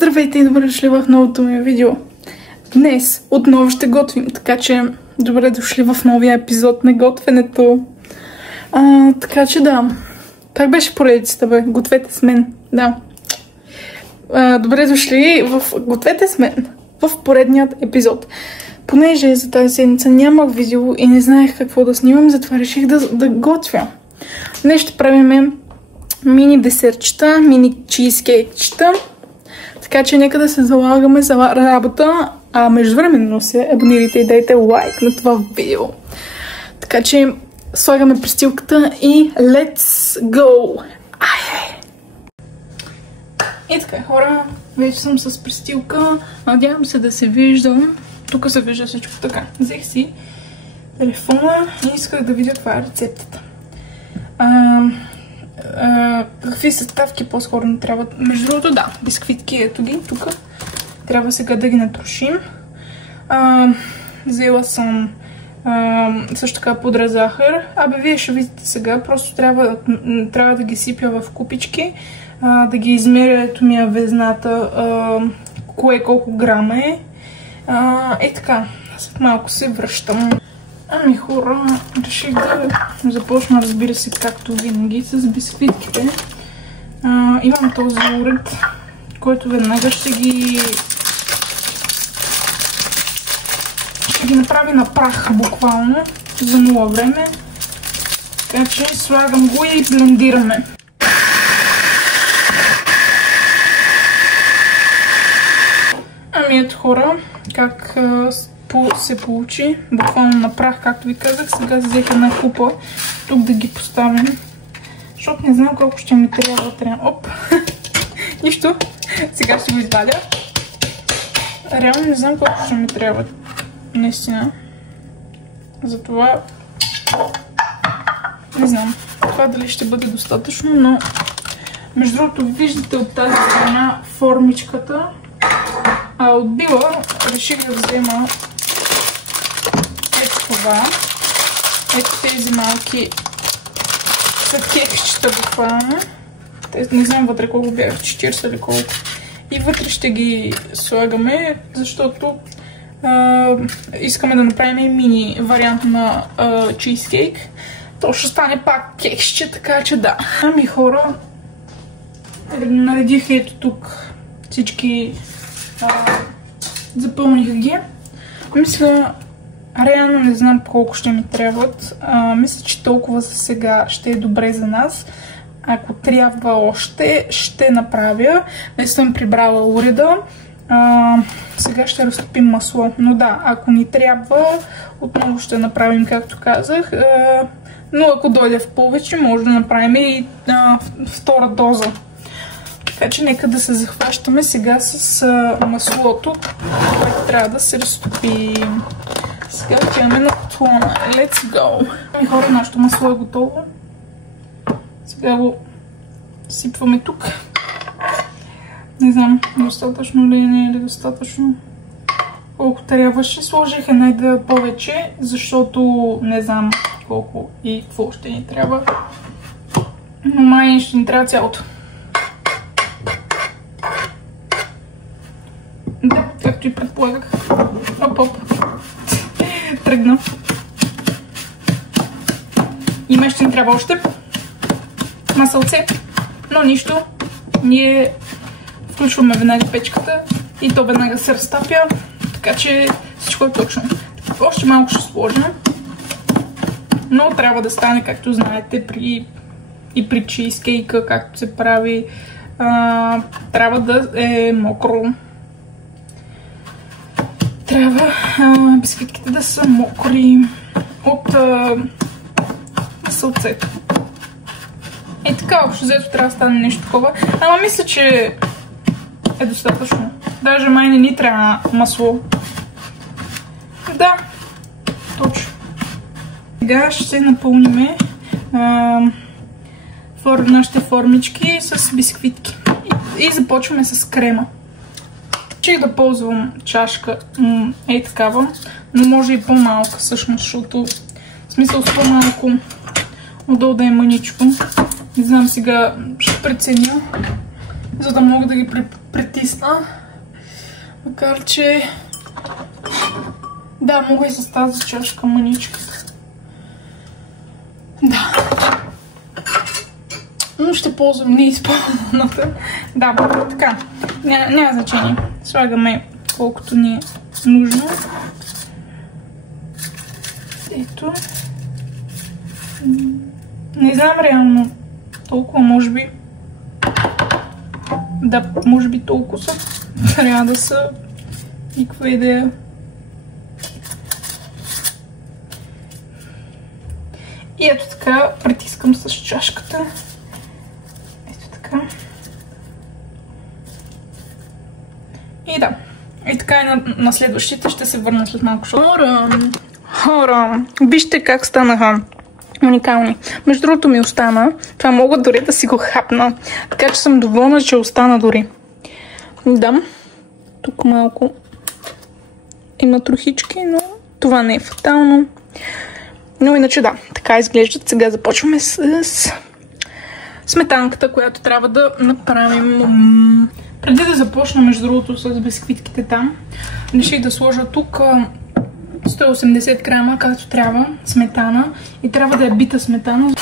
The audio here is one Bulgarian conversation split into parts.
Здравейте и добре дошли в новото ми видео. Днес отново ще готвим, така че добре дошли в новия епизод на готвенето. Така че да, как беше поредицата, бе? Гответе с мен, да. Добре дошли в Гответе с мен, в поредният епизод. Понеже за тази седмица нямах видео и не знаех какво да снимам, затова реших да готвя. Днес ще правим мини десертчета, мини чизкейкчета. Така че нека да се залагаме за работа, а междувременно се абонирайте и дайте лайк на това видео. Така че слагаме престилката и let's go! И така, хора, вече съм с престилка. Надявам се да се виждам. Тук се вижда всичко така. Взех си телефона и исках да видя каква е рецептата. Какви съставки по-скоро не трябва. Между другото, да, бисквитки, ето ги тук. Трябва сега да ги натрошим. Взела съм също така пудра захар. Вие ще видите сега, просто трябва да ги сипя в купички, да ги измеря, ето ми е везната, кое колко грама е. И така, след малко се връщам. Хора, реших да започна, разбира се, както винаги, с бисквитките. Имам този уред, който веднага ще ги направи на прах, буквално, за 0 време. Така че слагам го и блендираме. Ето, хора, как се получи, буквално на прах, както ви казах. Сега взех една купа тук да ги поставим, защото не знам колко ще ми трябва. Оп! Нищо, сега ще го извадя. Реално не знам колко ще ми трябва, наистина. Затова не знам това дали ще бъде достатъчно, но между другото виждате от тази страна формичката. От била реших да взема ето това. Ето тези малки са кексчета буквално. Не знам вътре колко бяха, 40 или колко. И вътре ще ги слагаме, защото искаме да направим мини вариант на чизкейк. То ще стане пак кексче, така че да. Хора, наредих ето тук всички, запълних ги. Мисля, реално не знам колко ще ми трябват. Мисля, че толкова за сега ще е добре за нас. Ако трябва още, ще направя. Не съм прибрала уреда. Сега ще разтопим масло. Но да, ако ни трябва, отново ще направим, както казах. Но ако дойде в повече, може да направим и втора доза. Така че нека да се захващаме сега с маслото, което трябва да се разтопи. Сега отиваме на котлона. Let's go! Хора, нашето масло е готово. Сега го сипваме тук. Не знам, достатъчно ли не е ли достатъчно. Колко трябваше. Сложих една идея повече, защото не знам колко и какво ще ни трябва. Но май ще ни трябва цялото. Да, както и предполагах. Оп. Тръгна. И ме ще ни трябва още масълце, но нищо. Ние включваме веднага печката и то веднага се разтапя, така че всичко е точно. Още малко ще сложим, но трябва да стане, както знаете, и при чизкейка, както се прави, трябва да е мокро. Трябва бисквитките да са мокри от масълцето. И така, общо взето трябва да стане нещо такова. Ама мисля, че е достатъчно. Даже май не ни трябва масло. Да, точно. Сега ще напълним нашите формички с бисквитки. И започваме с крема. Реших да ползвам чашка, такава, но може и по-малка всъщност, защото в смисъл с по-малко отдолу да е мъничко. Не знам, сега ще преценя, за да мога да ги притисна. Макар че... Да, мога и с тази чашка мъничка. Да. Но ще ползвам неизползваната. Да, така. Няма значение. Слагаме колкото ни е нужно. Ето. Не знам реално толкова, може би. Да, може би толкова са. Трябва да са. Никаква идея. И ето така притискам с чашката. Ето така. И да. И така и на следващите ще се върна след малко. Хора, вижте как станаха уникални. Между другото ми остана. Това мога дори да си го хапна. Така че съм доволна, че остана дори. Да. Тук малко има трохички, но това не е фатално. Но иначе да, така изглеждат. Сега започваме с сметанката, която трябва да направим. Преди да започна, между другото, с бисквитките там, реших да сложа тук 180 грама, както трябва, сметана. И трябва да е бита сметана.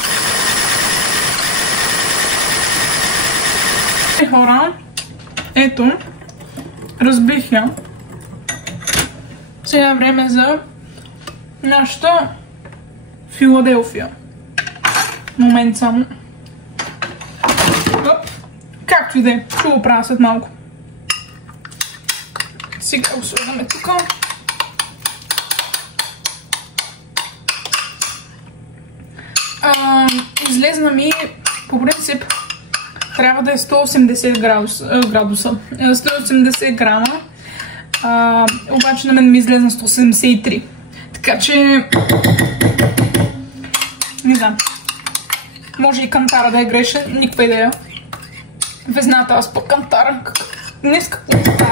Хора, ето, разбих я. Сега е време за нашата Филаделфия. Момент само. Както и да е, ще го правя след малко. Сега го слагаме тук. Излезна ми, по принцип, трябва да е 180 градуса. 180 грама. Обаче на мен ми излезна 173. Така че... Не знам. Може и кантара да е грешен. Никаква идея. Везната аз по кантара. Днес какво става?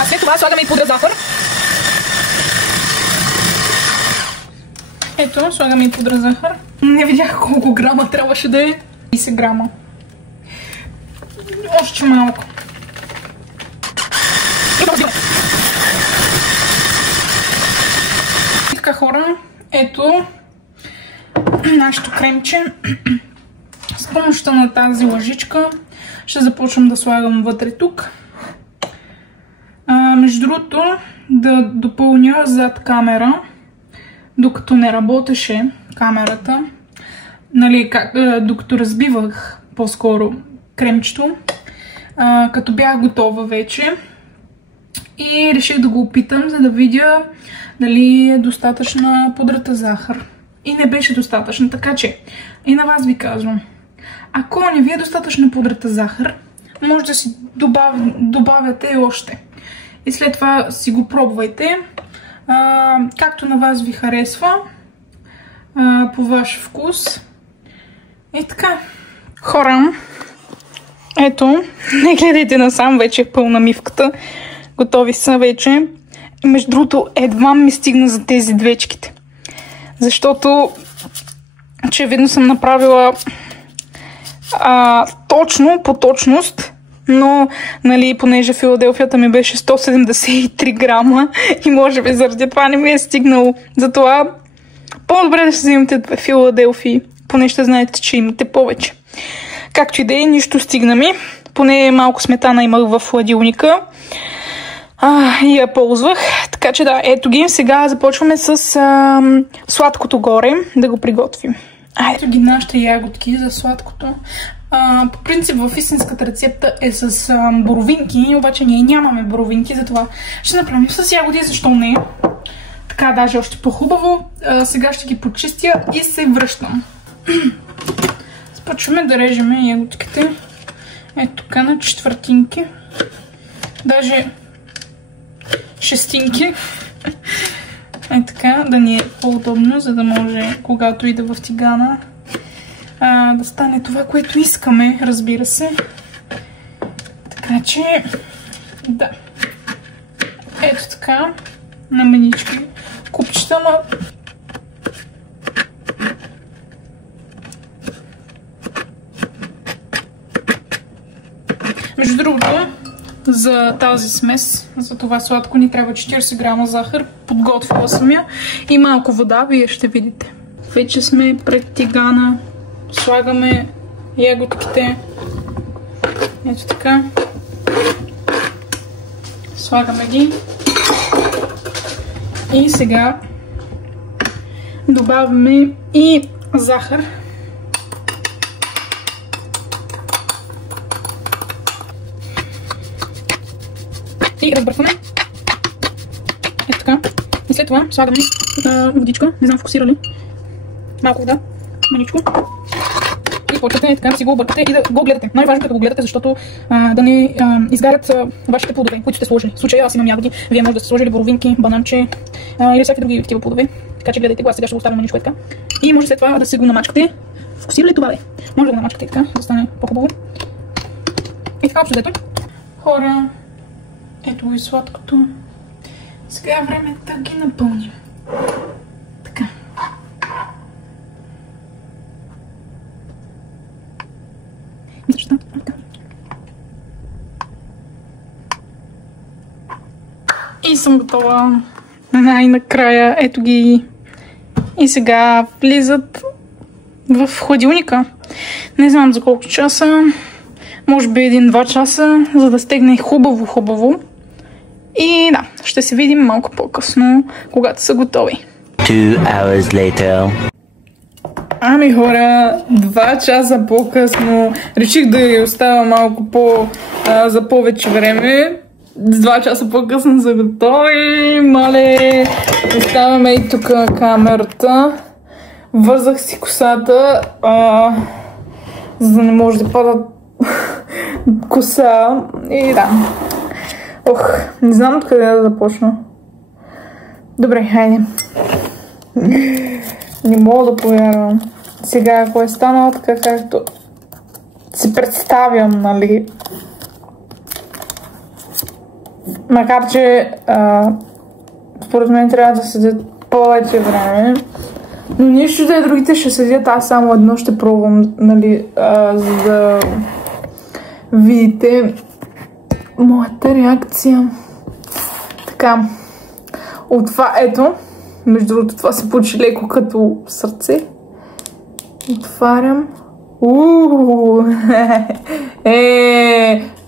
А след това слагаме и пудра захар. Ето, слагаме и пудра захар. Не видях колко грама трябваше да е. 30 грама. Още малко. И така, хора, ето нашето кремче. С помощта на тази лъжичка ще започвам да слагам вътре тук. Между другото, да допълня зад камера, докато не работеше камерата, нали, докато разбивах по-скоро кремчето, като бях готова вече и реших да го опитам, за да видя дали е достатъчна пудрата захар. И не беше достатъчна, така че и на вас ви казвам, ако не ви е достатъчна пудрата захар, може да си добавяте и още. И след това си го пробвайте, както на вас ви харесва, по ваш вкус. И така. Хора, ето, не гледайте насам, вече е пълна мивката. Готови са вече. И между другото, едва ми стигна за тези двечките. Защото очевидно съм направила точно, по точност, но, нали, понеже Филаделфията ми беше 173 грама и може би заради това не ми е стигнало. Затова по-добре да се вземете две Филаделфии, поне ще знаете, че имате повече. Както и да е, нищо стигна ми. Поне малко сметана имах в хладилника и я ползвах. Така че да, ето ги. Сега започваме с сладкото горе да го приготвим. Ето ги нашите ягодки за сладкото. По принцип в истинската рецепта е с боровинки, обаче ние нямаме боровинки, затова ще направим с ягоди, защо не. Така даже още по-хубаво. Сега ще ги почистя и се връщам. Започваме да режем ягодките. Ето тук на четвъртинки. Даже шестинки. Е така, да ни е по-удобно, за да може, когато ида в тигана, да стане това, което искаме, разбира се. Така че, да. Ето така, на манички, купчета, Между другото, за тази смес, за това сладко ни трябва 40 грама захар. Подготвила съм я и малко вода, вие ще видите. Вече сме пред тигана. Слагаме ягодките. Ето така. Слагаме ги. И сега добавяме и захар. И разбъркваме. Ето така. И след това слагаме водичка. Не знам, фокусира ли. Малко вода. Маничко. И почвате така да си го объркате и да го гледате. Най-важното е да го гледате, защото да не изгарят вашите плодове, които сте сложили. В случая аз имам ягоди, вие може да сте сложили боровинки, бананче или всякакви други такива плодове. Така че гледайте го, аз сега ще го оставя маничко така. И може след това да се го намачкате. Фокусира ли това бе? Може да го намачкате така, да стане по-хубаво. И така общо взето. Хора, ето го и сладкото. Сега е време да ги напълним. Така. И съм готова. Най-накрая, ето ги. И сега влизат в хладилника. Не знам за колко часа. Може би 1-2 часа, за да стегне хубаво. И да, ще се видим малко по-късно, когато са готови. 2 hours later. Ами хора, 2 часа по-късно реших да я оставя малко за повече време. 2 часа по-късно са готови. Мале, оставяме и тук камерата. Вързах си косата, за да не може да пада коса. И да. Ох, не знам откъде да започна. Добре, хайде. Не мога да повярвам. Сега, ако е станало така, както си представям, нали? Макар, че според мен трябва да седят повече време. Но нищо да е, другите ще седят, аз само едно ще пробвам, нали, за да видите моята реакция. Така, от това, ето, между другото, това се получи леко като сърце. Отварям.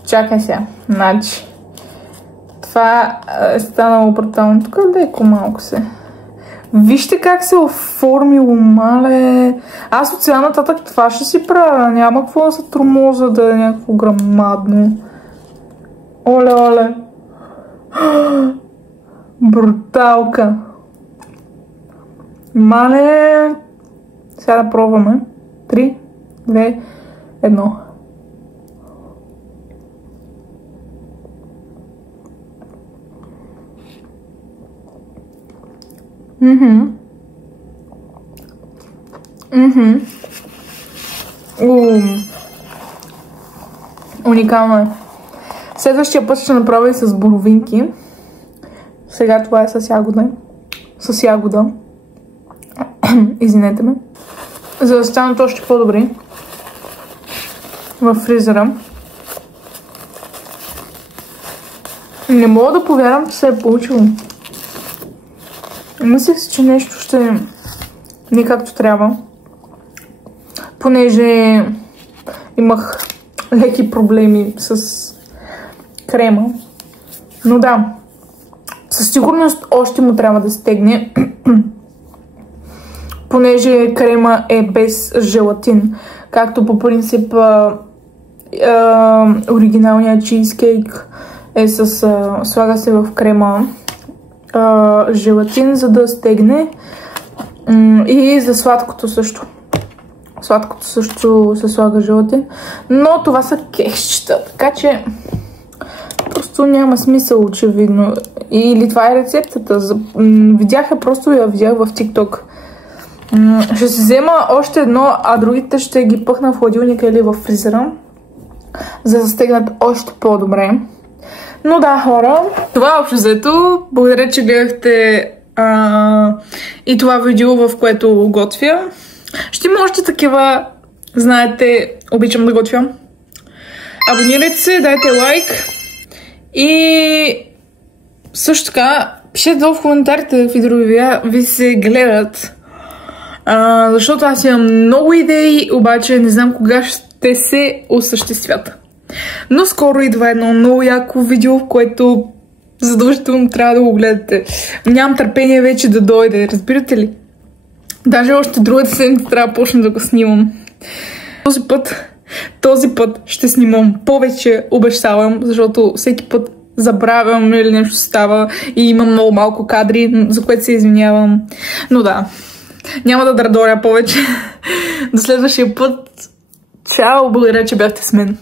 Чакай сега. Значи, това е станало брутално. Тук леко малко се. Вижте как се оформило, мале. Аз от сега нататък това ще си правя. Няма какво да се тормоза да е някакво грамадно. Оле. Бруталка. Мале. Сега да пробваме. 3, 2, 1. Уникално е. Следващия път ще направя и с боровинки. Сега това е с ягода. С ягода. Извинете ме. За да станат още по-добри. Във фризера. Не мога да повярвам, че се е получило. Мислех си, че нещо ще не както трябва. Понеже имах леки проблеми с крема. Но да, със сигурност още му трябва да стегне. Понеже крема е без желатин. Както по принцип оригиналният чизкейк е с... слага се в крема желатин, за да стегне. И за сладкото също. Сладкото също се слага желатин. Но това са кексчета, така че просто няма смисъл, очевидно. Или това е рецептата. Видях я, просто я видях в TikTok. Ще си взема още едно, а другите ще ги пъхна в хладилника или в фризера, за да стегнат още по-добре. Но да, хора, това е общо взето. Благодаря, че гледахте и това видео, в което готвя. Ще има още такива, знаете, обичам да готвя. Абонирайте се, дайте лайк и също така пишете долу в коментарите какви други ви се гледат. Защото аз имам много идеи, обаче не знам кога ще се осъществят. Но скоро идва едно много яко видео, в което задължително трябва да го гледате. Нямам търпение вече да дойде, разбирате ли? Даже още другата седмица трябва да почна да го снимам. Този път ще снимам повече, обещавам, защото всеки път забравям или нещо става и имам много малко кадри, за което се извинявам. Но да, няма да дърдоря повече. До следващия път. Чао, благодаря, че бяхте с мен.